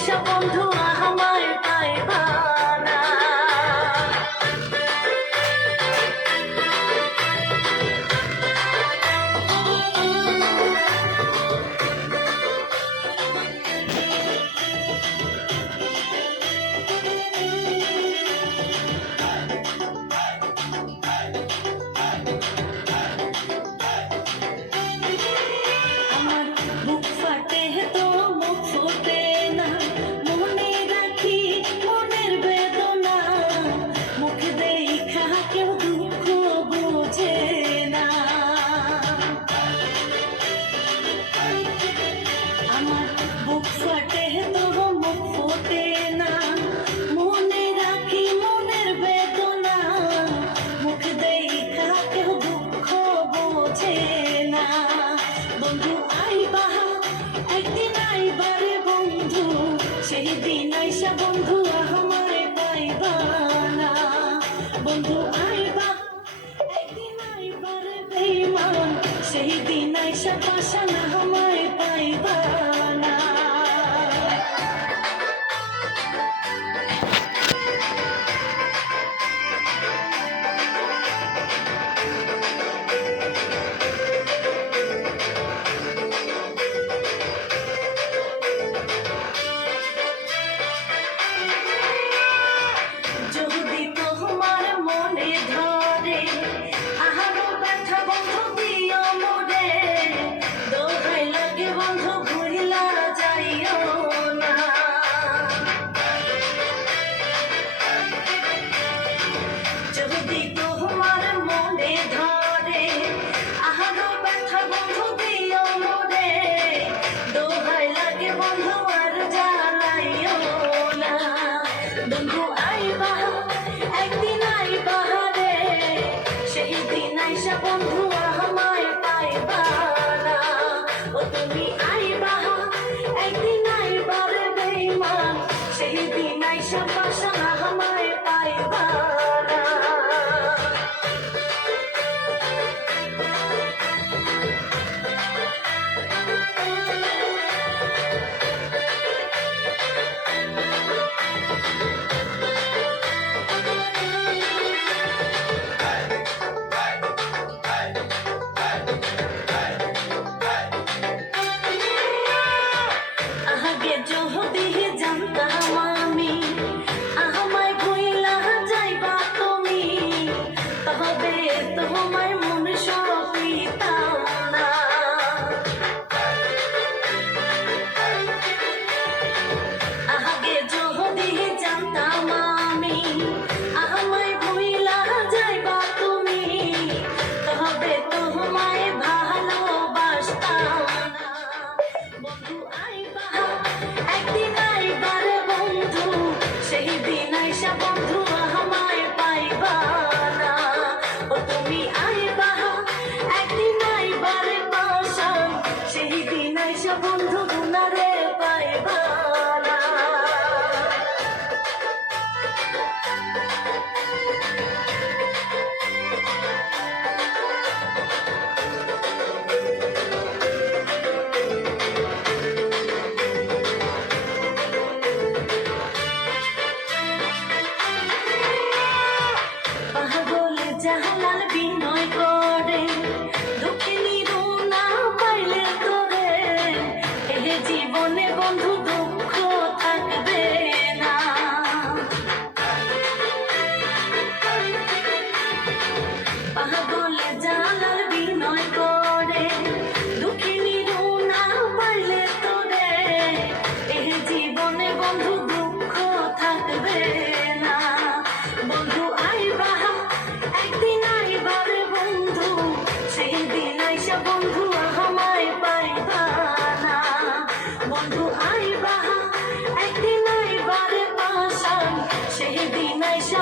আইসা বন্ধু আমায় পাইবা না। আমার বুক ফাটে তো মুখ ফোটে না, মনে রাখি মনের বেদনা, মুখ দেখা কেউ দুঃখ বোঝে না। আমার বুক ফাটে তো মুখ ফোটে না, মনে রাখি মনের বেদনা, মুখ দেখা কেউ দুঃখ বোঝে না। বন্ধু আইবা একদিন আইবারে বন্ধু, সেই দিন আইসা বন্ধু আমারে পাইবা না। বন্ধু আইবা একদিন আইবারে বেঈমান, সেই দিন আইসা পাশা না আমায় পাইবা না। যদি তোমার মনে ধরে আহারো ব্যথা বন্ধু দিও মোরে, দোহাই লাগে বন্ধু ভুলিলা যাইও না। যদি তোমার মনে ধরে আহারো ব্যথা বন্ধু দিও মোরে, দোহাই লাগে বন্ধু আর জ্বালাইও না। বন্ধু আইবা একদিন আইবা রে, সেই দিন আইসা বন্ধু আমায় পাইবা না। ও তুমি আইবা একদিন আইবা রে বেঈমান, সেই দিন আইসা পাশা আমায় পাইবা না। আগে যদি জানতাম আমি আমায় ভুইলা যাইবা তুমি, তবে তোমায় মন সপিতাম না। আগে যদি জানতাম আমি আমায় ভুইলা যাইবা তুমি, তবে তোমায় ভালোবাসতাম না। বন্ধু আইবা একদিন আইবারে বন্ধু, সেই দিন আইসা বন্ধু আমায় পাইবা না। ও তুমি আইবা একদিন আইবারে পাশান, সেই দিন আইসা বন্ধু গুনারে পাইবা না। পাগল জাহালাল বিনয় করে, দুঃখিনী রুনা পাইলে তোরে, এ জীবনে বন্ধু দুঃখ থাকবে না। পাগল জাহালাল বিনয় করে, দুঃখিনী রুনা পাইলে তোরে, এ জীবনে বন্ধু দুঃখ থাকবে না। বন্ধু আইবা একদিন আইবারে বন্ধু, সেই দিন আইসা বন্ধু আমায় পাইবা না। বন্ধু আইবা একদিন আইবারে পাশান, সেই দিন আইসা